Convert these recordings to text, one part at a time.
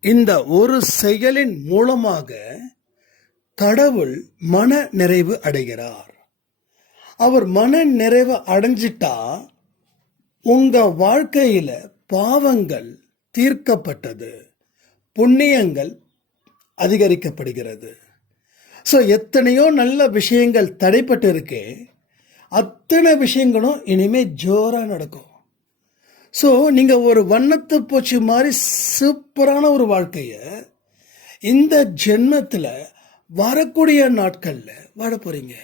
இந்த ஒரு செயலின் மூலமாக கடவுள் மன நிறைவு அடைகிறார். அவர் மன நிறைவு அடைஞ்சிட்டா உங்க வாழ்க்கையில பாவங்கள் தீர்க்கப்பட்டது புண்ணியங்கள் அதிகரிக்கப்படுகிறது. ஸோ எத்தனையோ நல்ல விஷயங்கள் தடைப்பட்டு இருக்கு அத்தனை விஷயங்களும் இனிமே ஜோராக நடக்கும். ஸோ நீங்கள் ஒரு வண்ணத்து பூச்சி மாதிரி சூப்பரான ஒரு வாழ்க்கையை இந்த ஜென்மத்தில் வரக்கூடிய நாட்களில் வாழ போகிறீங்க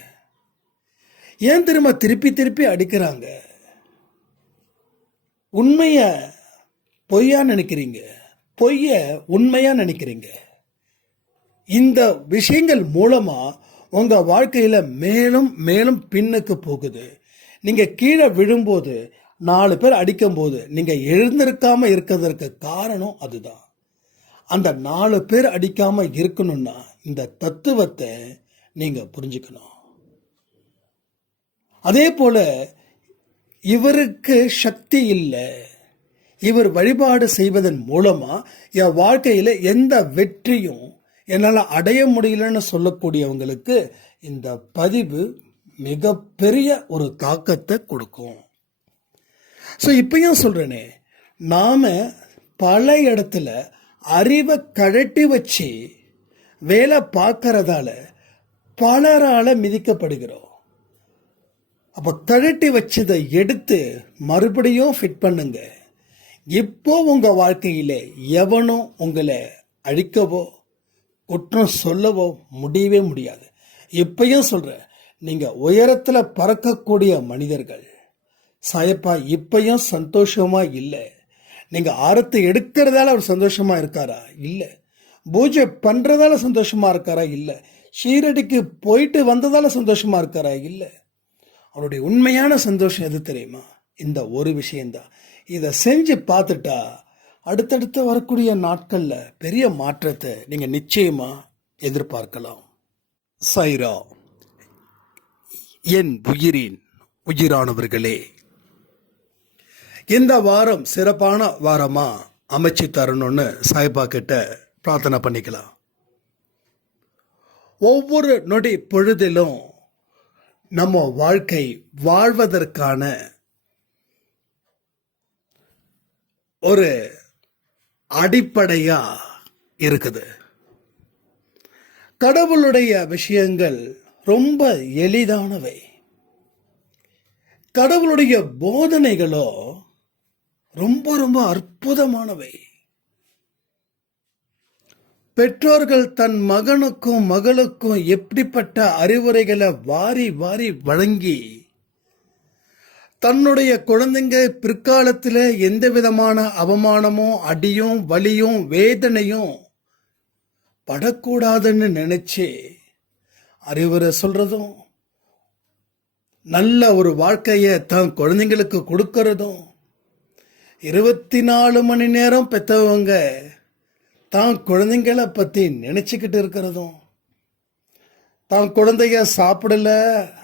ஏன் திரும்ப திருப்பி திருப்பி அடிக்கிறாங்க. உண்மையை பொய்யா நினைக்கிறீங்க. பொய்ய உண்மையாக நினைக்கிறீங்க. இந்த விஷயங்கள் மூலமாக உங்கள் வாழ்க்கையில் மேலும் மேலும் பின்னுக்கு போகுது. நீங்கள் கீழே விழும்போது நாலு பேர் அடிக்கும்போது நீங்க எழுந்திருக்காம இருக்கிறதற்கு காரணம் அதுதான். அந்த நாலு பேர் அடிக்காம இருக்கணும்னா இந்த தத்துவத்தை நீங்க புரிஞ்சுக்கணும். அதே போல இவருக்கு சக்தி இல்லை. இவர் வழிபாடு செய்வதன் மூலமா என் வாழ்க்கையில எந்த வெற்றியும் என்னால் அடைய முடியலன்னு சொல்லக்கூடியவங்களுக்கு இந்த பதிவு மிகப்பெரிய ஒரு தாக்கத்தை கொடுக்கும். ஸோ இப்பயும் சொல்கிறேனே நாம் பல இடத்துல அறிவை கழட்டி வச்சு வேலை பார்க்கறதால பலரால் மிதிக்கப்படுகிறோம். அப்போ கழட்டி வச்சதை எடுத்து மறுபடியும் ஃபிட் பண்ணுங்க. இப்போ உங்கள் வாழ்க்கையில் எவனும் உங்களை அழிக்கவோ குற்றம் சொல்லவோ முடியவே முடியாது. இப்பயும் சொல்கிறேன் நீங்கள் உயரத்தில் பறக்கக்கூடிய மனிதர்கள் சாயப்பா இப்பயும் சந்தோஷமா இல்லை. நீங்க ஆரத்தை எடுக்கிறதால அவர் சந்தோஷமா இருக்காரா? இல்லை. பூஜை பண்றதால சந்தோஷமா இருக்காரா? இல்லை. ஷீரடிக்கு போயிட்டு வந்ததால சந்தோஷமா இருக்காரா? இல்லை. அவருடைய உண்மையான சந்தோஷம் எது தெரியுமா? இந்த ஒரு விஷயம்தான். இதை செஞ்சு பார்த்துட்டா அடுத்தடுத்து வரக்கூடிய நாட்களில் பெரிய மாற்றத்தை நீங்கள் நிச்சயமாக எதிர்பார்க்கலாம். சைரா என் உயிரின் உயிரானவர்களே இந்த வாரம் சிறப்பான வாரமாக அமைச்சு தரணும்னு சாய்பா கிட்ட பிரார்த்தனை பண்ணிக்கலாம். ஒவ்வொரு நொடி பொழுதிலும் நம்ம வாழ்க்கை வாழ்வதற்கான ஒரு அடிப்படையா இருக்குது. கடவுளுடைய விஷயங்கள் ரொம்ப எளிதானவை. கடவுளுடைய போதனைகளோ ரொம்ப ரொம்ப அற்புதமானவை. பெற்றோர்கள் தன் மகனுக்கும் மகளுக்கும் எப்படிப்பட்ட அறிவுரைகளை வாரி வாரி வழங்கி தன்னுடைய குழந்தைங்க பிற்காலத்தில் எந்த விதமான அவமானமோ அடியும் வலியும் வேதனையும் படக்கூடாதுன்னு நினைச்சு அறிவுரை சொல்றதும் நல்ல ஒரு வாழ்க்கையை தன் குழந்தைங்களுக்கு கொடுக்கறதும் இருபத்தி நாலு மணி நேரம் பெற்றவங்க தான் குழந்தைங்களை பற்றி நினச்சிக்கிட்டு இருக்கிறதும் தான் குழந்தைய சாப்பிடல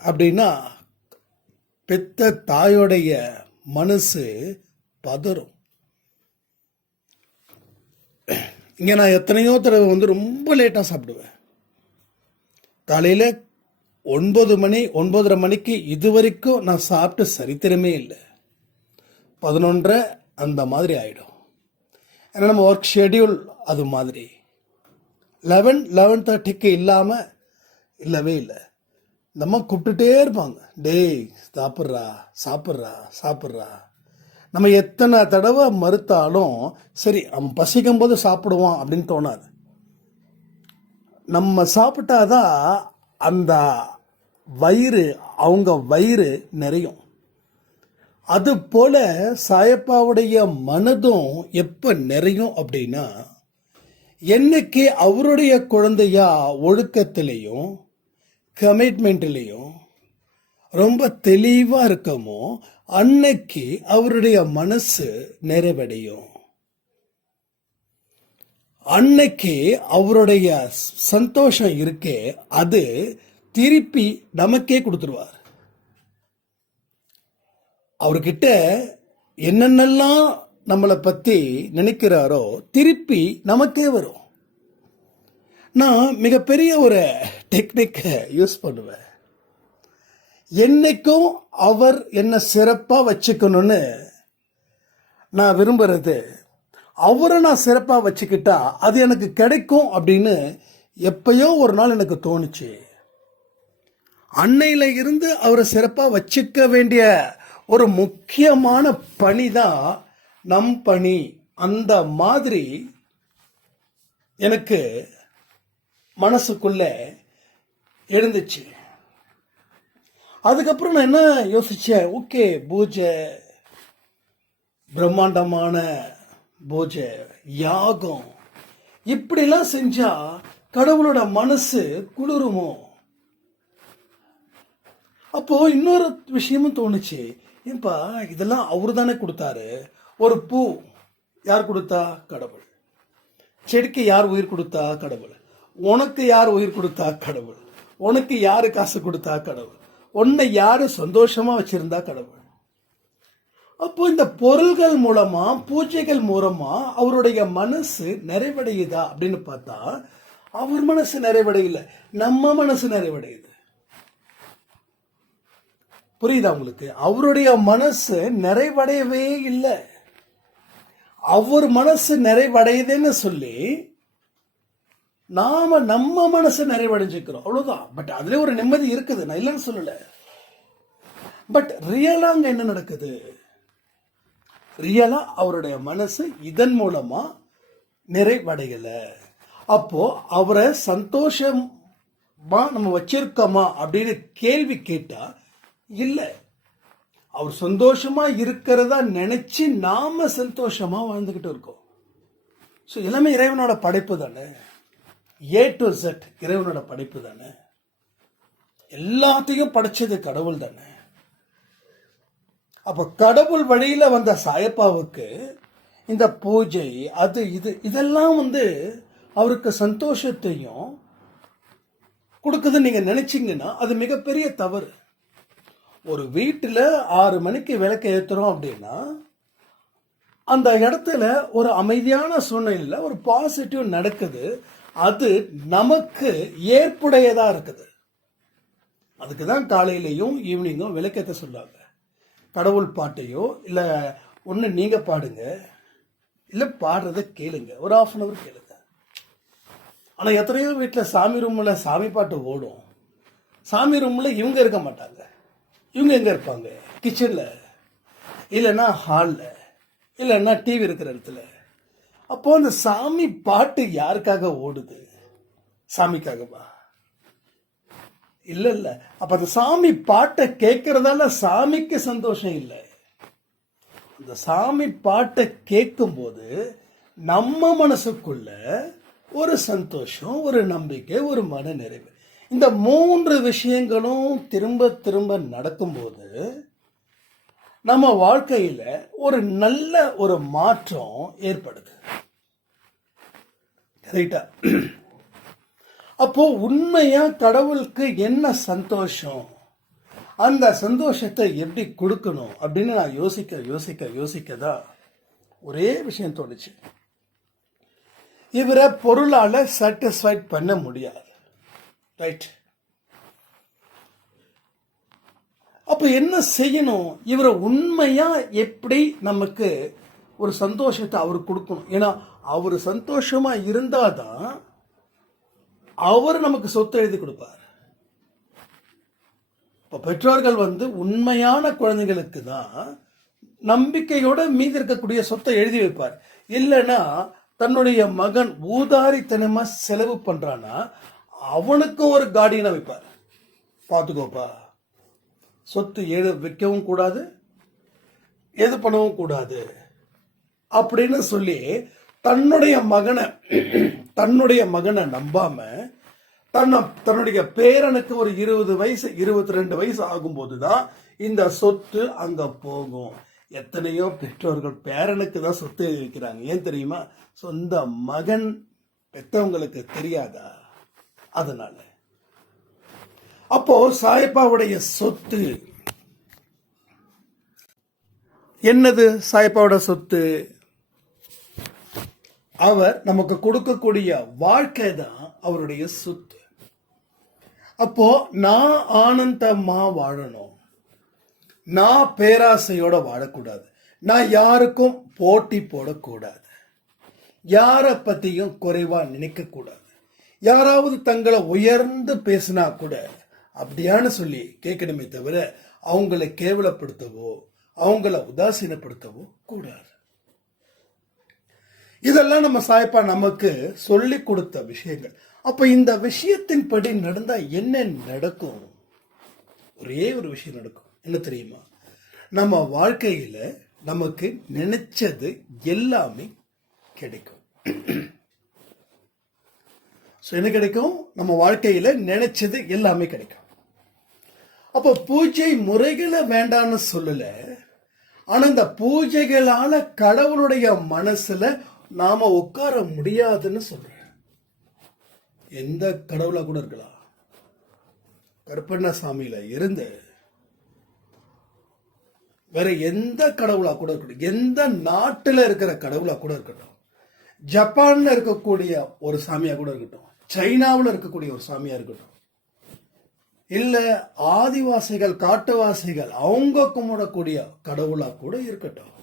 அப்படின்னா பெத்த தாயோடைய மனசு பதறும். இங்கே நான் எத்தனையோ தடவை வந்து ரொம்ப லேட்டாக சாப்பிடுவேன். காலையில் ஒன்பது மணி ஒன்பதரை மணிக்கு இது வரைக்கும் நான் சாப்பிட்டு சரித்திரமே இல்லை. பதினொன்றரை அந்த மாதிரி ஆகிடும் ஏன்னா நம்ம ஒர்க் ஷெட்யூல் அது மாதிரி. லெவன் லெவன் தேர்ட்டிக்கு இல்லாமல் இல்லவே இல்லை. இந்த அம்மா கூப்பிட்டுட்டே இருப்பாங்க. டேய் சாப்பிட்றா சாப்பிட்றா சாப்பிட்றா. நம்ம எத்தனை தடவை மறுத்தாலும் சரி அவன் பசிக்கும் போது சாப்பிடுவான் அப்படின்னு தோணாது. நம்ம சாப்பிட்டாதான் அந்த வயிறு அவங்க வயிறு நிறையும். அது போல சாயப்பாவுடைய மனதும் எப்ப நிறையும் அப்படின்னா என்னைக்கு அவருடைய குழந்தையா ஒழுக்கத்திலையும் கமிட்மெண்ட்லேயும் ரொம்ப தெளிவா இருக்கமோ அன்னைக்கு அவருடைய மனசு நிறைவடையும். அன்னைக்கு அவருடைய சந்தோஷம் இருக்கே அது திருப்பி நமக்கே கொடுத்துருவார். அவர்கிட்ட என்னென்னலாம் நம்மளை பற்றி நினைக்கிறாரோ திருப்பி நமக்கே வரும். நான் மிகப்பெரிய ஒரு டெக்னிக்கை யூஸ் பண்ணுவேன். என்னைக்கும் அவர் என்னை சிறப்பாக வச்சுக்கணும்னு நான் விரும்புகிறது அவரை நான் சிறப்பாக வச்சுக்கிட்டா அது எனக்கு கிடைக்கும் அப்படின்னு எப்பயோ ஒரு நாள் எனக்கு தோணுச்சு. அன்னையில இருந்து அவரை சிறப்பாக வச்சுக்க வேண்டிய ஒரு முக்கியமான பணி தான் நம் பணி. அந்த மாதிரி எனக்கு மனசுக்குள்ள எழுந்துச்சு. அதுக்கப்புறம் நான் என்ன யோசிச்சேன்? ஓகே பூஜை பிரம்மாண்டமான பூஜை யாகம். இப்படிலாம் செஞ்சா கடவுளோட மனசு குளிருமோ? அப்போ இன்னொரு விஷயமும் தோணுச்சு. ஏன்பா இதெல்லாம் அவரு தானே கொடுத்தாரு? ஒரு பூ யார் கொடுத்தா? கடவுள். செடிக்கு யார் உயிர் கொடுத்தா? கடவுள். உனக்கு யார் உயிர் கொடுத்தா? கடவுள். உனக்கு யாரு காசு கொடுத்தா? கடவுள். உன்னை யாரு சந்தோஷமா வச்சிருந்தா? கடவுள். அப்போ இந்த பொருள்கள் மூலமா பூஜைகள் மூலமா அவருடைய மனசு நிறைவடையுதா? அப்படின்னு பார்த்தா அவர் மனசு நிறைவடையல. நம்ம மனசு நிறைவடையுது. புரியுதா உங்களுக்கு? அவருடைய மனசு நிறைவடையவே இல்லை. அவர் மனசு நிறைவடையுதுன்னு சொல்லி நாம நம்ம மனசு நிறைவடைஞ்சுக்கிறோம். அவ்வளவுதான். பட் அதுல ஒரு நிம்மதி இருக்குது. நான் இல்லைன்னு சொல்லல. பட் ரியலா அங்க என்ன நடக்குது? ரியலா அவருடைய மனசு இதன் மூலமா நிறைவடையல. அப்போ அவரை சந்தோஷமா நம்ம வச்சிருக்கோமா அப்படின்னு கேள்வி கேட்டா இல்லை. அவர் சந்தோஷமா இருக்கிறதா நினைச்சு நாம சந்தோஷமா வாழ்ந்துகிட்டு இருக்கோம். ஸோ எல்லாமே இறைவனோட படைப்பு தானே? ஏ டு செட் இறைவனோட படைப்பு தானே? எல்லாத்தையும் படைச்சது கடவுள் தானே? அப்போ கடவுள் வழியில் வந்த சாயப்பாவுக்கு இந்த பூஜை அது இது இதெல்லாம் வந்து அவருக்கு சந்தோஷத்தையும் கொடுக்குதுன்னு நீங்கள் நினச்சிங்கன்னா அது மிகப்பெரிய தவறு. ஒரு வீட்டில் ஆறு மணிக்கு விளக்கு ஏற்றுறோம் அப்படின்னா அந்த இடத்துல ஒரு அமைதியான சூழ்நிலையில் ஒரு பாசிட்டிவ் நடக்குது. அது நமக்கு ஏற்புடையதாக இருக்குது. அதுக்கு தான் காலையிலையும் ஈவினிங்கும் விளக்கேற்ற சொல்லுவாங்க கடவுள் பாட்டையோ இல்லை ஒன்று நீங்கள் பாடுங்க. இல்லை பாடுறத கேளுங்க. ஒரு ஆஃப் அன் அவர் கேளுங்க. ஆனால் எத்தனையோ வீட்டில் சாமி ரூமில் சாமி பாட்டு ஓடும். சாமி ரூமில் இவங்க இருக்க மாட்டாங்க. இவங்க எங்கே இருப்பாங்க? கிச்சனில் இல்லைன்னா ஹாலில் இல்லைன்னா டிவி இருக்கிற இடத்துல. அப்போ அந்த சாமி பாட்டு யாருக்காக ஓடுது? சாமிக்காகவா? இல்லை இல்லை. அப்போ அந்த சாமி பாட்டை கேட்கறதால சாமிக்கு சந்தோஷம் இல்லை. அந்த சாமி பாட்டை கேட்கும்போது நம்ம மனசுக்குள்ள ஒரு சந்தோஷம் ஒரு நம்பிக்கை ஒரு மன நிறைவு. இந்த மூன்று விஷயங்களும் திரும்ப திரும்ப நடக்கும்போது நம்ம வாழ்க்கையில் ஒரு நல்ல ஒரு மாற்றம் ஏற்படுது. ரைட்டா அப்போ உண்மையா கடவுளுக்கு என்ன சந்தோஷம்? அந்த சந்தோஷத்தை எப்படி கொடுக்கணும் அப்படின்னு நான் யோசிக்க யோசிக்க யோசிக்க தான் ஒரே விஷயம் தோணுச்சு. இவரை பொருளால சாட்டிஸ்ஃபைட் பண்ண முடியாது. ரைட் அப்போ என்ன செய்யணும்? இவரை உண்மையா எப்படி நமக்கு ஒரு சந்தோஷத்தை அவர் கொடுக்கணும்? ஏன்னா அவர் சந்தோஷமா இருந்தாதான் அவர் நமக்கு சொத்து எழுதி கொடுப்பார். இப்போ பெற்றோர்கள் வந்து உண்மையான குழந்தைகளுக்கு தான் நம்பிக்கையோட மீதி இருக்கக்கூடிய சொத்தை எழுதி வைப்பார். இல்லைன்னா தன்னுடைய மகன் ஊதாரித்தனமாக செலவு பண்ணுறான்னா அவனுக்கும் ஒரு கார்டியனை வைப்பார். பார்த்துக்கோப்பா. சொத்து எழு வைக்கவும் கூடாது எது பண்ணவும் கூடாது அப்படின்னு சொல்லி தன்னுடைய மகனை தன்னுடைய மகனை நம்பாம தன்னை தன்னுடைய பேரனுக்கு ஒரு இருபது வயசு இருபத்தி ரெண்டு வயசு ஆகும்போது தான் இந்த சொத்து அங்கே போகும். எத்தனையோ பெற்றோர்கள் பேரனுக்கு தான் சொத்து எழுதி வைக்கிறாங்க. ஏன் தெரியுமா? சொந்த மகன் பெற்றவங்களுக்கு தெரியாதா? அதனால. அப்போ சாயப்பாவுடைய சொத்து. என்னது சாயப்பாவோட சொத்து? அவர் நமக்கு கொடுக்கக்கூடிய வாழ்க்கை தான் அவருடைய சொத்து. அப்போ நான் ஆனந்தமா வாழணும். நான் பேராசையோட வாழக்கூடாது. நான் யாருக்கும் போட்டி போடக்கூடாது. யாரை பத்தியும் குறைவா நினைக்க கூடாது யாராவது தங்களை உயர்ந்து பேசினா கூட அப்படியான்னு சொல்லி கேட்கணுமே தவிர அவங்கள கேவலப்படுத்தவோ அவங்கள உதாசீனப்படுத்தவோ கூடாது. இதெல்லாம் நம்ம சாய்ப்பா நமக்கு சொல்லி கொடுத்த விஷயங்கள். அப்ப இந்த விஷயத்தின்படி நடந்தா என்ன நடக்கும்? ஒரே ஒரு விஷயம் நடக்கும். என்ன தெரியுமா? நம்ம வாழ்க்கையில நமக்கு நினைச்சது எல்லாமே கிடைக்கும். ஸோ என்ன கிடைக்கும்? நம்ம வாழ்க்கையில் நினைச்சது எல்லாமே கிடைக்கும். அப்போ பூஜை முறைகளை வேண்டாம்னு சொல்லலை. ஆனால் இந்த பூஜைகளால் கடவுளுடைய மனசில் நாம் உட்கார முடியாதுன்னு சொல்கிறேன் எந்த கடவுளாக கூட இருக்கலாம். கருப்பண்ணசாமியில இருந்து வேற எந்த கடவுளா கூட இருக்கட்டும் எந்த நாட்டில் இருக்கிற கடவுளா கூட இருக்கட்டும் ஜப்பான்ல இருக்கக்கூடிய ஒரு சாமியா கூட இருக்கட்டும் சைனாவில் இருக்கக்கூடிய ஒரு சாமியாக இருக்கட்டும். இல்லை ஆதிவாசிகள் காட்டுவாசிகள் அவங்க கும்பிடக்கூடிய கடவுளாக கூட இருக்கட்டும்.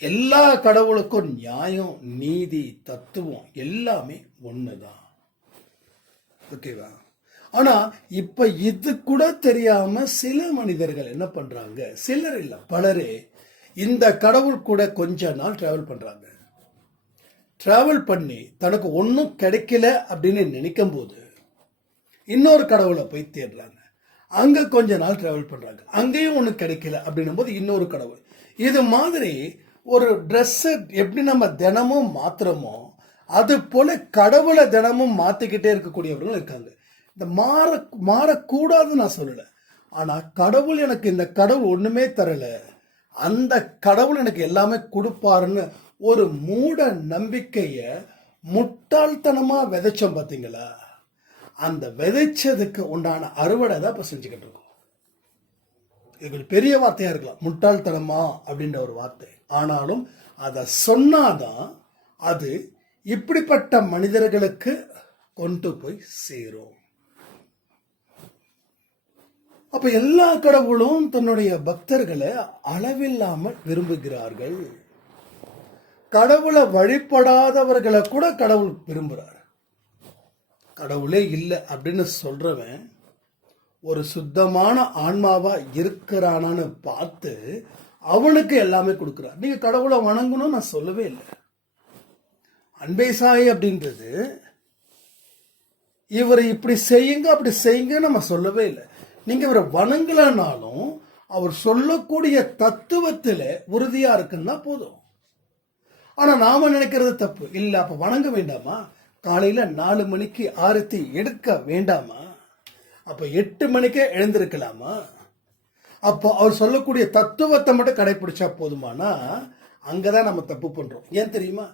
எல்லா கடவுளுக்கும் நியாயம் நீதி தத்துவம் எல்லாமே ஒன்று தான் ஓகேவா ஆனால் இப்போ இது கூட தெரியாமல் சில மனிதர்கள் என்ன பண்ணுறாங்க சிலர் இல்லை பலரே இந்த கடவுள் கூட கொஞ்ச நாள் ட்ராவல் பண்ணுறாங்க டிராவல் பண்ணி தனக்கு ஒன்றும் கிடைக்கல அப்படின்னு நினைக்கும் போது இன்னொரு கடவுளை போய் தேடுறாங்க. அங்கே கொஞ்ச நாள் டிராவல் பண்ணுறாங்க அங்கேயும் ஒன்றும் கிடைக்கல அப்படின்னும் போது இன்னொரு கடவுள். இது மாதிரி ஒரு ட்ரெஸ்ஸை எப்படி நம்ம தினமும் மாத்துறோமோ அது போல கடவுளை தினமும் மாற்றிக்கிட்டே இருக்கக்கூடியவர்கள் இருக்காங்க. இந்த மாற மாறக்கூடாதுன்னு நான் சொல்லலை. ஆனால் கடவுள் எனக்கு இந்த கடவுள் ஒன்றுமே தரலை. அந்த கடவுள் எனக்கு எல்லாமே கொடுப்பாருன்னு ஒரு மூட நம்பிக்கைய முட்டாள்தனமா விதைச்சோம் பார்த்தீங்களா அந்த விதைச்சதுக்கு உண்டான அறுவடை தான் இப்போ செஞ்சுக்கிட்டு இருக்கோம். இது கொஞ்சம் பெரிய வார்த்தையா இருக்கலாம். முட்டாள்தனமா அப்படின்ற ஒரு வார்த்தை. ஆனாலும் அதை சொன்னாதான் அது இப்படிப்பட்ட மனிதர்களுக்கு கொண்டு போய் சேரும். அப்ப எல்லா கடவுளும் தன்னுடைய பக்தர்களை அளவில்லாமல் விரும்புகிறார்கள். கடவுளை வழிபடாதவர்களை கூட கடவுள் விரும்புறார். கடவுளே இல்லை அப்படின்னு சொல்றவன் ஒரு சுத்தமான ஆன்மாவா இருக்கிறானான்னு பார்த்து அவனுக்கு எல்லாமே கொடுக்குறார். நீங்க கடவுளை வணங்கணும்னு நான் சொல்லவே இல்லை. அன்பே சாய் அப்படின்றது இவரை இப்படி செய்யுங்க அப்படி செய்யுங்க நம்ம சொல்லவே இல்லை. நீங்க இவரை வணங்கலனாலும் அவர் சொல்லக்கூடிய தத்துவத்தில் உறுதியா இருக்குன்னா போதும். ஆனால் நாம நினைக்கிறது தப்பு. இல்லை அப்போ வணங்க வேண்டாமா? காலையில் நாலு மணிக்கு ஆரத்தி எடுக்க வேண்டாமா? அப்போ எட்டு மணிக்கே எழுந்திருக்கலாமா? அப்போ அவர் சொல்லக்கூடிய தத்துவத்தை மட்டும் கடைபிடிச்சா போதுமானா அங்கதான் நம்ம தப்பு பண்ணுறோம் ஏன் தெரியுமா?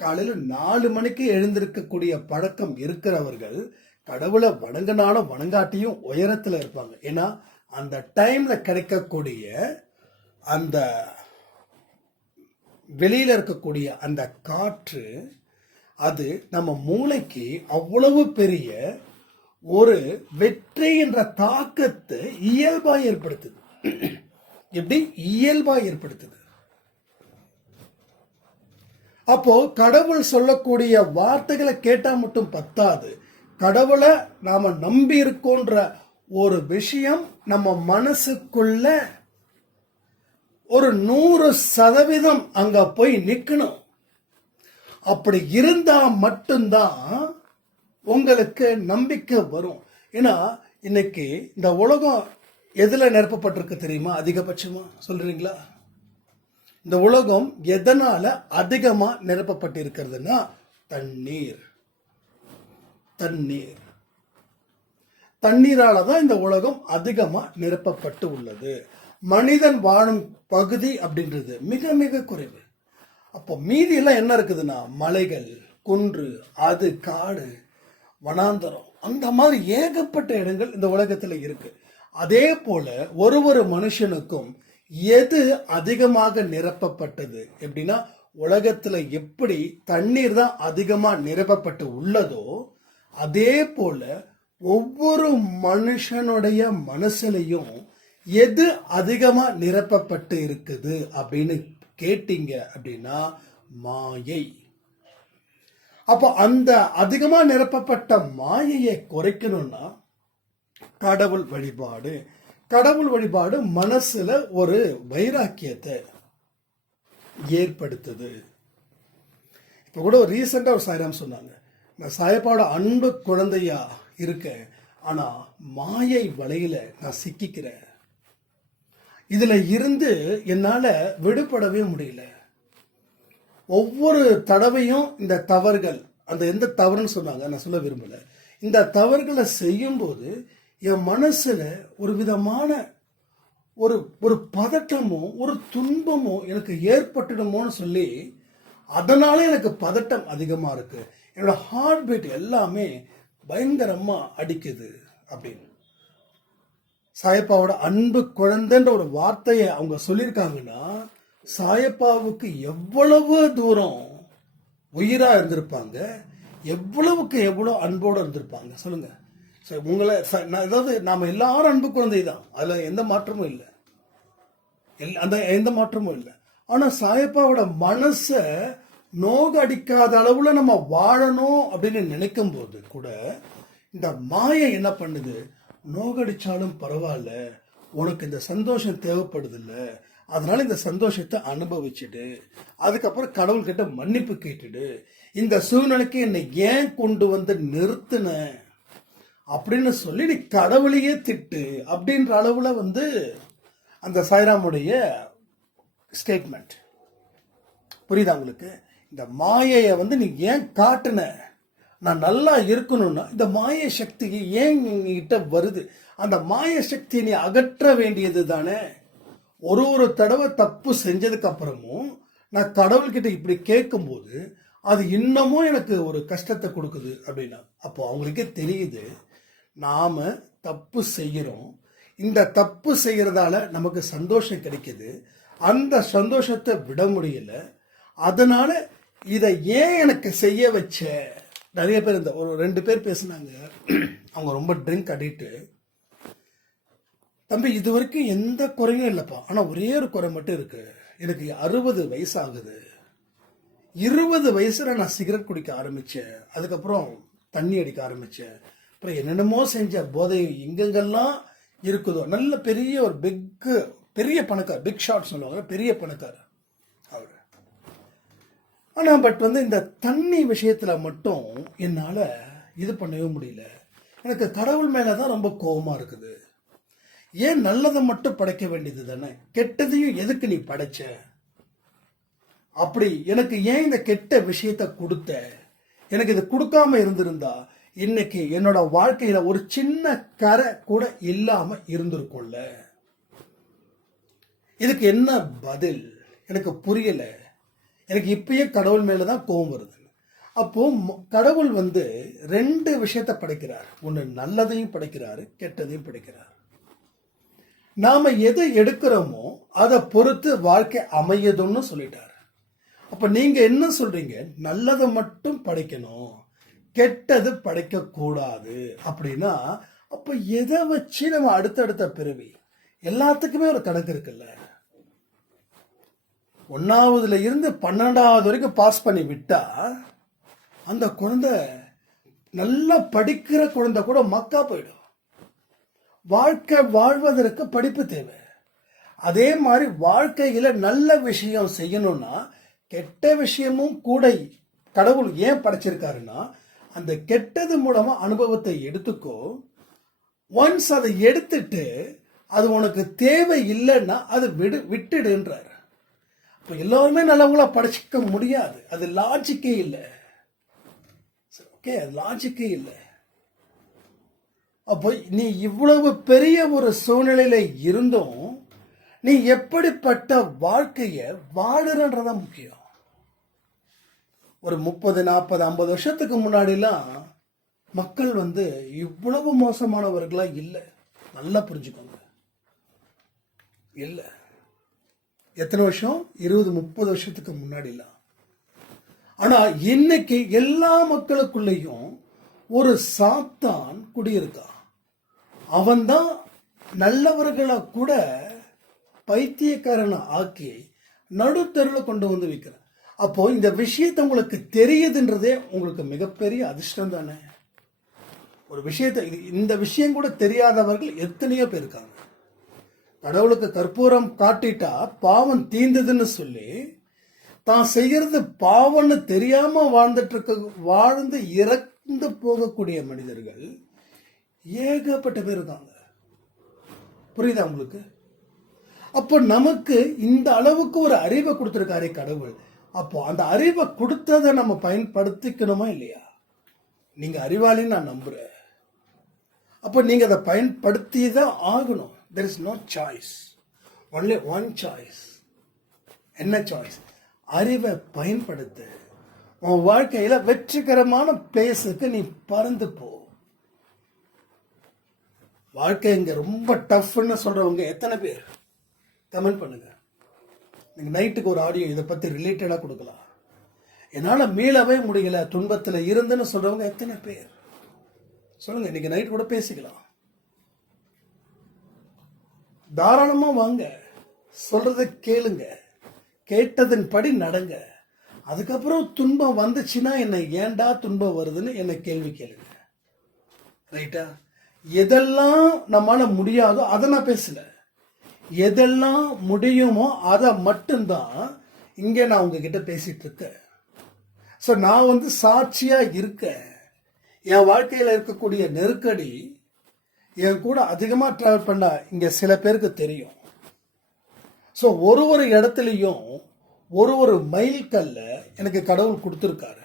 காலையில் நாலு மணிக்கு எழுந்திருக்கக்கூடிய பழக்கம் இருக்கிறவர்கள் கடவுளை வணங்கினாலும் வணங்காட்டியும் உயரத்தில் இருப்பாங்க. ஏன்னா அந்த டைமில் கிடைக்கக்கூடிய அந்த வெளியில் இருக்கக்கூடிய அந்த காற்று அது நம்ம மூளைக்கு அவ்வளவு பெரிய ஒரு வெற்றி என்ற தாக்கத்தை இயல்பா ஏற்படுத்துது. எப்படி? இயல்பா ஏற்படுத்துது. அப்போ கடவுள் சொல்லக்கூடிய வார்த்தைகளை கேட்டா மட்டும் பத்தாது. கடவுளை நாம நம்பி இருக்கோன்ற ஒரு விஷயம் நம்ம மனசுக்குள்ள ஒரு நூறு சதவீதம் அங்க போய் நிற்கணும் அப்படி இருந்தா மட்டும்தான் உங்களுக்கு நம்பிக்கை வரும். ஏன்னா இன்னைக்கு இந்த உலகம் எதில் நிரப்பப்பட்டிருக்கு தெரியுமா? அதிகபட்சமா சொல்றீங்களா? இந்த உலகம் எதனால அதிகமா நிரப்பப்பட்டிருக்கிறதுனா தண்ணீர். தண்ணீர். தண்ணீரால தான் இந்த உலகம் அதிகமா நிரப்பப்பட்டு உள்ளது. மனிதன் வாழும் பகுதி அப்படின்றது மிக மிக குறைவு. அப்போ மீதியெல்லாம் என்ன இருக்குதுன்னா மலைகள் குன்று அது காடு வனாந்தரம் அந்த மாதிரி ஏகப்பட்ட இடங்கள் இந்த உலகத்தில் இருக்கு. அதே போல ஒரு ஒரு மனுஷனுக்கும் எது அதிகமாக நிரப்பப்பட்டது எப்படின்னா உலகத்தில் எப்படி தண்ணீர் தான் அதிகமாக நிரப்பப்பட்டு உள்ளதோ அதே போல ஒவ்வொரு மனுஷனுடைய மனசுலையும் எது அதிகமா நிரப்பப்பட்டு இருக்குது அப்படின்னு கேட்டீங்க அப்படின்னா மாயை. அப்போ அந்த அதிகமா நிரப்பப்பட்ட மாயையை குறைக்கணும்னா கடவுள் வழிபாடு. கடவுள் வழிபாடு மனசுல ஒரு வைராக்கியத்தை ஏற்படுத்துது. இப்போ கூட ஒரு ரீசெண்டாக ஒரு சாயராம் சொன்னாங்க நான் சாயப்பாவோட அன்பு குழந்தையா இருக்கேன் ஆனா மாயை வலையில நான் சிக்கிக்கிறேன். இதில் இருந்து என்னால் விடுபடவே முடியல. ஒவ்வொரு தடவையும் இந்த தவறுகள் அந்த எந்த தவறுன்னு சொன்னாங்க நான் சொல்ல விரும்பல. இந்த தவறுகளை செய்யும்போது என் மனசில் ஒரு விதமான ஒரு ஒரு பதட்டமோ ஒரு துன்பமோ எனக்கு ஏற்பட்டுடுமோன்னு சொல்லி அதனால எனக்கு பதட்டம் அதிகமாக இருக்குது என்னோட ஹார்ட் பீட் எல்லாமே பயங்கரமாக அடிக்குது அப்படின்னு. சாயப்பாவோட அன்பு குழந்தைன்ற ஒரு வார்த்தையை அவங்க சொல்லியிருக்காங்கன்னா சாயப்பாவுக்கு எவ்வளவு தூரம் உயிராக இருந்திருப்பாங்க எவ்வளவுக்கு எவ்வளோ அன்போடு இருந்திருப்பாங்க சொல்லுங்க. சரி, உங்களை ச- நான் அதாவது நாம் எல்லாரும் அன்பு குழந்தை தான் அதில் எந்த மாற்றமும் இல்லை. எல்- அந்த எந்த மாற்றமும் இல்லை. ஆனால் சாயப்பாவோட மனசை நோக அடிக்காத அளவில் நம்ம வாழணும் அப்படின்னு நினைக்கும் போது கூட இந்த மாயை என்ன பண்ணுது? நோகடிச்சாலும் பரவாயில்ல. உனக்கு இந்த சந்தோஷம் தேவைப்படுது இல்லை அதனால இந்த சந்தோஷத்தை அனுபவிச்சுடு. அதுக்கப்புறம் கடவுள்கிட்ட மன்னிப்பு கேட்டுடு. இந்த சூழ்நிலைக்கு என்னை ஏன் கொண்டு வந்து நிறுத்தின? அப்படின்னு சொல்லி நீ கடவுளையே திட்டு அப்படின்ற அளவில் வந்து அந்த சாய்ராமுடைய ஸ்டேட்மெண்ட் புரியுதா உங்களுக்கு? இந்த மாயையை வந்து நீ ஏன் காட்டுன? நான் நல்லா இருக்கணும்னா இந்த மாய சக்தி ஏன் எங்கிட்ட வருது? அந்த மாய சக்தியை நீ அகற்ற வேண்டியது தானே? ஒரு ஒரு தடவை தப்பு செஞ்சதுக்கு அப்புறமும் நான் கடவுள்கிட்ட இப்படி கேட்கும்போது அது இன்னமும் எனக்கு ஒரு கஷ்டத்தை கொடுக்குது அப்படின்னா அப்போ அவங்களுக்கே தெரியுது நாம் தப்பு செய்கிறோம். இந்த தப்பு செய்கிறதால நமக்கு சந்தோஷம் கிடைக்கிது. அந்த சந்தோஷத்தை விட முடியல. அதனால் இதை ஏன் எனக்கு செய்ய வச்ச? நிறைய பேர் இந்த ஒரு ரெண்டு பேர் பேசுனாங்க. அவங்க ரொம்ப ட்ரிங்க் அடிக்ட்டு தம்பி இது வரைக்கும் எந்த குறையும் இல்லைப்பா. ஆனால் ஒரே ஒரு குறை மட்டும் இருக்கு. எனக்கு அறுபது வயசு ஆகுது இருபது வயசில் நான் சிகரெட் குடிக்க ஆரம்பித்தேன் அதுக்கப்புறம் தண்ணி அடிக்க ஆரம்பித்தேன் அப்புறம் என்னென்னமோ செஞ்ச போதை எங்கெங்கெல்லாம் இருக்குதோ. நல்ல பெரிய ஒரு பிக் பெரிய பணக்கார் பிக் ஷாட் சொல்லுவாங்க பெரிய பணக்கார். ஆனால் பட் வந்து இந்த தண்ணி விஷயத்தில் மட்டும் என்னால் இது பண்ணவே முடியல. எனக்கு கடவுள் மேலே தான் ரொம்ப கோபமாக இருக்குது. ஏன் நல்லதை மட்டும் படைக்க வேண்டியது தானே? கெட்டதையும் எதுக்கு நீ படைச்ச? அப்படி எனக்கு ஏன் இந்த கெட்ட விஷயத்தை கொடுத்த? எனக்கு இது கொடுக்காம இருந்திருந்தா இன்னைக்கு என்னோட வாழ்க்கையில ஒரு சின்ன கரை கூட இல்லாம இருந்திருக்கும்ல. இதுக்கு என்ன பதில்? எனக்கு புரியலை. எனக்கு இப்பயும் கடவுள் மேலே தான் கோபம் வருது. அப்போ ம- கடவுள் வந்து ரெண்டு விஷயத்தை படைக்கிறார். ஒன்று நல்லதையும் படைக்கிறாரு கெட்டதையும் படைக்கிறார். நாம எதை எடுக்கிறோமோ அதை பொறுத்து வாழ்க்கை அமையுதுன்னு சொல்லிட்டாரு. அப்ப நீங்க என்ன சொல்றீங்க? நல்லதை மட்டும் படைக்கணும் கெட்டது படைக்க கூடாது அப்படின்னா அப்ப எதை வச்சு நம்ம அடுத்தடுத்த பிறவி? எல்லாத்துக்குமே ஒரு கணக்கு இருக்குல்ல. ஒன்றாவதுல இருந்து பன்னெண்டாவது வரைக்கும் பாஸ் பண்ணி விட்டால் அந்த குழந்தை நல்லா படிக்கிற குழந்தை கூட மக்கா போயிடும். வாழ்க்கை வாழ்வதற்கு படிப்பு தேவை. அதே மாதிரி வாழ்க்கையில் நல்ல விஷயம் செய்யணும்னா கெட்ட விஷயமும் கூட கடவுள் ஏன் படைச்சிருக்காருன்னா அந்த கெட்டது மூலமாக அனுபவத்தை எடுத்துக்கோ. ஒன்ஸ் அதை எடுத்துட்டு அது உனக்கு தேவை இல்லைன்னா அது விடு விட்டுடுன்றார். இப்போ எல்லாருமே நல்லவங்களா படிச்சிக்க முடியாது. அது லாஜிக்கே இல்லை. ஓகே அது லாஜிக்கே இல்லை. அப்போ நீ இவ்வளவு பெரிய ஒரு சூழ்நிலையில இருந்தும் நீ எப்படிப்பட்ட வாழ்க்கையை வாழுறன்றத முக்கியம். ஒரு முப்பது நாற்பது ஐம்பது வருஷத்துக்கு முன்னாடிலாம் மக்கள் வந்து இவ்வளவு மோசமானவர்களாக இல்லை. நல்லா புரிஞ்சுக்கோங்க. இல்லை. எத்தனை வருஷம்? இருபது முப்பது வருஷத்துக்கு முன்னாடிலாம். ஆனா இன்னைக்கு எல்லா மக்களுக்குள்ளேயும் ஒரு சாத்தான் குடியிருக்கான் அவன்தான் நல்லவர்களை கூட பைத்தியக்காரனை ஆக்கி நடுத்தருவில் கொண்டு வந்து விற்கிறான் அப்போ இந்த விஷயத்தை உங்களுக்கு தெரியுதுன்றதே உங்களுக்கு மிகப்பெரிய அதிர்ஷ்டம் தானே? ஒரு விஷயத்தை இந்த விஷயம் கூட தெரியாதவர்கள் எத்தனையோ பேர் இருக்காங்க. கடவுளுக்கு கற்பூரம் காட்டிட்டா பாவம் தீந்ததுன்னு சொல்லி தான் செய்யறது பாவம்னு தெரியாம வாழ்ந்துட்டு இருக்க வாழ்ந்து இறந்து போகக்கூடிய மனிதர்கள் ஏகப்பட்ட பேர் இருக்காங்க. புரியுதா உங்களுக்கு? அப்போ நமக்கு இந்த அளவுக்கு ஒரு அறிவை கொடுத்துருக்காரே கடவுள். அப்போ அந்த அறிவை கொடுத்ததை நம்ம பயன்படுத்திக்கணுமா இல்லையா? நீங்க அறிவாளின்னு நான் நம்புறேன். அப்போ நீங்க அதை பயன்படுத்தி தான் ஆகணும். There is no choice only one choice என்ன சாய்ஸ் அறிவை பயன்படுத்து. உன் வாழ்க்கையில் வெற்றிகரமான பிளேஸுக்கு நீ பறந்து போ. வாழ்க்கை இங்கே ரொம்ப டஃப்னு சொல்கிறவங்க எத்தனை பேர்? கமெண்ட் பண்ணுங்க. நீங்கள் நைட்டுக்கு ஒரு ஆடியோ இதை பற்றி ரிலேட்டடாக கொடுக்கலாம். என்னால் மீளவே முடியல. துன்பத்தில் இருந்துன்னு சொல்கிறவங்க எத்தனை பேர்? சொல்லுங்கள் இன்றைக்கி நைட் கூட பேசிக்கலாம். தாராளமாக வாங்க. சொல்கிறத கேளுங்க. கேட்டதன் படி நடங்க. அதுக்கப்புறம் துன்பம் வந்துச்சுன்னா என்னை ஏன்டா துன்பம் வருதுன்னு என்னை கேள்வி கேளுங்க. ரைட்டா எதெல்லாம் நம்மளால் முடியாதோ அதை நான் பேசல. எதெல்லாம் முடியுமோ அதை மட்டும்தான் இங்கே நான் உங்ககிட்ட பேசிகிட்டு இருக்கேன் ஸோ நான் வந்து சாட்சியாக இருக்கேன். என் வாழ்க்கையில் இருக்கக்கூடிய நெருக்கடி என் கூட அதிகமாக ட்ராவல் பண்ண இங்கே சில பேருக்கு தெரியும். ஸோ ஒரு ஒரு இடத்துலையும் ஒரு ஒரு மைல் கல்ல எனக்கு கடவுள் கொடுத்துருக்காரு.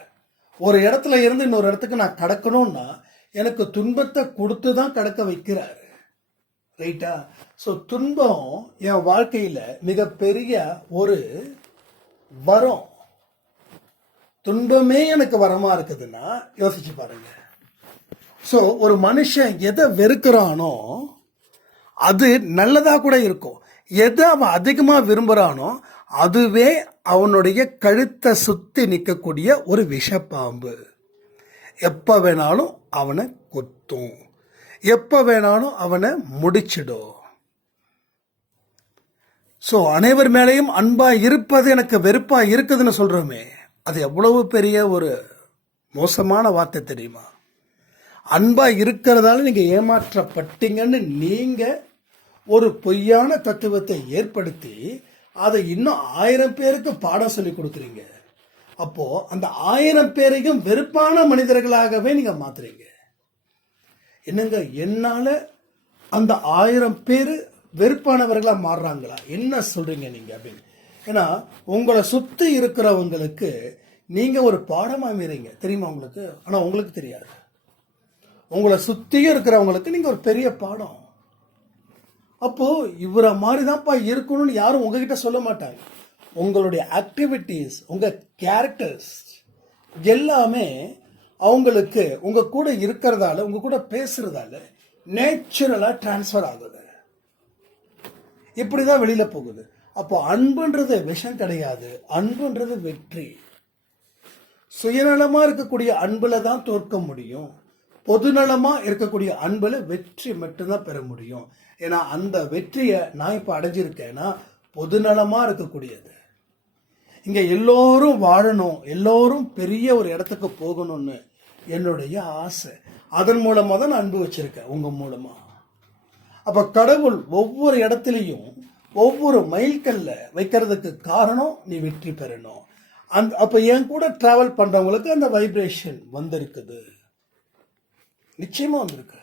ஒரு இடத்துல இருந்து இன்னொரு இடத்துக்கு நான் கடக்கணும்னா எனக்கு துன்பத்தை கொடுத்து தான் கடக்க வைக்கிறாரு. ரைட்டா ஸோ துன்பம் என் வாழ்க்கையில் மிகப்பெரிய ஒரு வரம். துன்பமே எனக்கு வரமாக இருக்குதுன்னா யோசிச்சு பாருங்கள் ஸோ ஒரு மனுஷன் எதை வெறுக்கிறானோ அது நல்லதாக கூட இருக்கும். எதை அவன் அதிகமாக விரும்புகிறானோ அதுவே அவனுடைய கழுத்தை சுற்றி நிற்கக்கூடிய ஒரு விஷப்பாம்பு. எப்போ வேணாலும் அவனை கொத்தும். எப்போ வேணாலும் அவனை முடிச்சிடும். ஸோ அனைவர் மேலேயும் அன்பாக இருப்பது எனக்கு வெறுப்பாக இருக்குதுன்னு சொல்கிறோமே அது எவ்வளவு பெரிய ஒரு மோசமான வார்த்தை தெரியுமா? அன்பா இருக்கிறதால நீங்க ஏமாற்றப்பட்டீங்கன்னு நீங்க ஒரு பொய்யான தத்துவத்தை ஏற்படுத்தி அதை இன்னும் ஆயிரம் பேருக்கு பாடம் சொல்லி கொடுக்குறீங்க. அப்போ அந்த ஆயிரம் பேரையும் வெறுப்பான மனிதர்களாகவே நீங்க மாத்துறீங்க. என்னங்க என்னால அந்த ஆயிரம் பேர் வெறுப்பானவர்களா மாறுறாங்களா? என்ன சொல்றீங்க நீங்க அப்படின்னு. ஏன்னா உங்களை சுத்தி இருக்கிறவங்களுக்கு நீங்க ஒரு பாடமா மீறீங்க தெரியுமா உங்களுக்கு? ஆனா உங்களுக்கு தெரியாது. உங்களை சுற்றியும் இருக்கிறவங்களுக்கு நீங்கள் ஒரு பெரிய பாடம். அப்போது இவரை மாதிரி தான்ப்பா இருக்கணும்னு யாரும் உங்ககிட்ட சொல்ல மாட்டாங்க. உங்களுடைய ஆக்டிவிட்டீஸ் உங்கள் கேரக்டர்ஸ் எல்லாமே அவங்களுக்கு உங்கள் கூட இருக்கிறதால உங்கள் கூட பேசுகிறதால நேச்சுரலாக டிரான்ஸ்ஃபர் ஆகுது. இப்படி தான் வெளியில் போகுது. அப்போ அன்புன்றது விஷம் கிடையாது. அன்புன்றது வெற்றி. சுயநலமாக இருக்கக்கூடிய அன்பில் தான் தோற்க முடியும். பொதுநலமாக இருக்கக்கூடிய அன்பில் வெற்றி மட்டும்தான் பெற முடியும். ஏன்னா அந்த வெற்றியை நான் இப்போ அடைஞ்சிருக்கேன்னா பொதுநலமாக இருக்கக்கூடியது. இங்கே எல்லோரும் வாழணும் எல்லோரும் பெரிய ஒரு இடத்துக்கு போகணும்னு என்னுடைய ஆசை. அதன் மூலமாக தான் நான் அன்பு வச்சுருக்கேன் உங்கள் மூலமாக அப்போ கடவுள் ஒவ்வொரு இடத்துலையும் ஒவ்வொரு மைல்கல்ல வைக்கிறதுக்கு காரணம் நீ வெற்றி பெறணும். அந் அப்போ என் கூட ட்ராவல் பண்ணுறவங்களுக்கு அந்த வைப்ரேஷன் வந்திருக்குது. நிச்சயமாக வந்திருக்கு.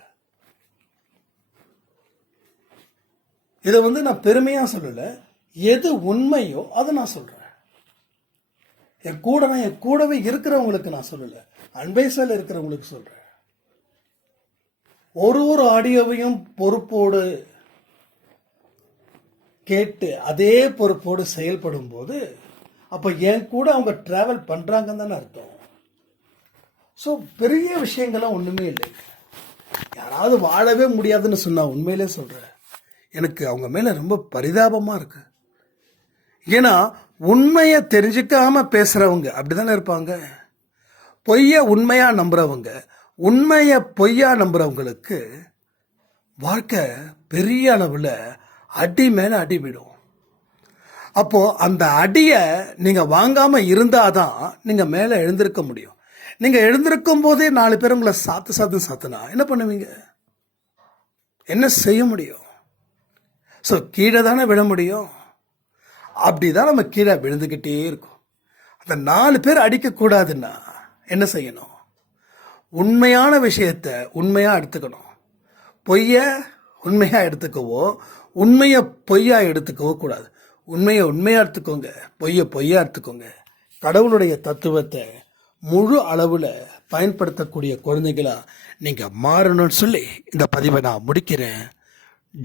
இதை வந்து நான் பெருமையாக சொல்லலை. எது உண்மையோ அதை நான் சொல்கிறேன் என் கூட நான் என் கூடவே இருக்கிறவங்களுக்கு நான் சொல்லலை. அன்பேசால இருக்கிறவங்களுக்கு சொல்கிறேன் ஒரு ஒரு ஆடியோவையும் பொறுப்போடு கேட்டு அதே பொறுப்போடு செயல்படும் போது அப்போ என் கூட அவங்க ட்ராவல் பண்ணுறாங்கன்னு தானே அர்த்தம். ஸோ பெரிய விஷயங்கள்லாம் ஒன்றுமே இல்லை. யாராவது வாழவே முடியாதுன்னு சொன்னால் உண்மையிலே சொல்கிறேன் எனக்கு அவங்க மேலே ரொம்ப பரிதாபமாக இருக்கு. ஏன்னா உண்மையை தெரிஞ்சுக்காம அப்படி அப்படிதானே இருப்பாங்க. பொய்யை உண்மையாக நம்புகிறவங்க உண்மையை பொய்யா நம்புகிறவங்களுக்கு வாழ்க்கை பெரிய அளவில் அடி மேலே அடி விடும். அப்போது அந்த அடியை நீங்கள் வாங்காமல் இருந்தால் தான் நீங்கள் மேலே எழுந்திருக்க முடியும். நீங்க எழுந்திருக்கும் போதே நாலு பேர் உங்களை சாத்து சாத்து சாத்துனா என்ன பண்ணுவீங்க? என்ன செய்ய முடியும்? ஸோ கீழே தானே விழ முடியும். அப்படிதான் நம்ம கீழே விழுந்துக்கிட்டே இருக்கும். அந்த நாலு பேர் அடிக்கக்கூடாதுன்னா என்ன செய்யணும்? உண்மையான விஷயத்த உண்மையா எடுத்துக்கணும். பொய்ய உண்மையா எடுத்துக்கவோ உண்மையை பொய்யா எடுத்துக்கவோ கூடாது. உண்மையை உண்மையா எடுத்துக்கோங்க பொய்ய பொய்யா எடுத்துக்கோங்க. கடவுளுடைய தத்துவத்தை முழு அளவில் பயன்படுத்தக்கூடிய குழந்தைகளாக நீங்கள் மாறணும்னு சொல்லி இந்த பதிவை நான் முடிக்கிறேன்.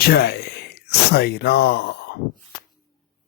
ஜெய் சைராம்.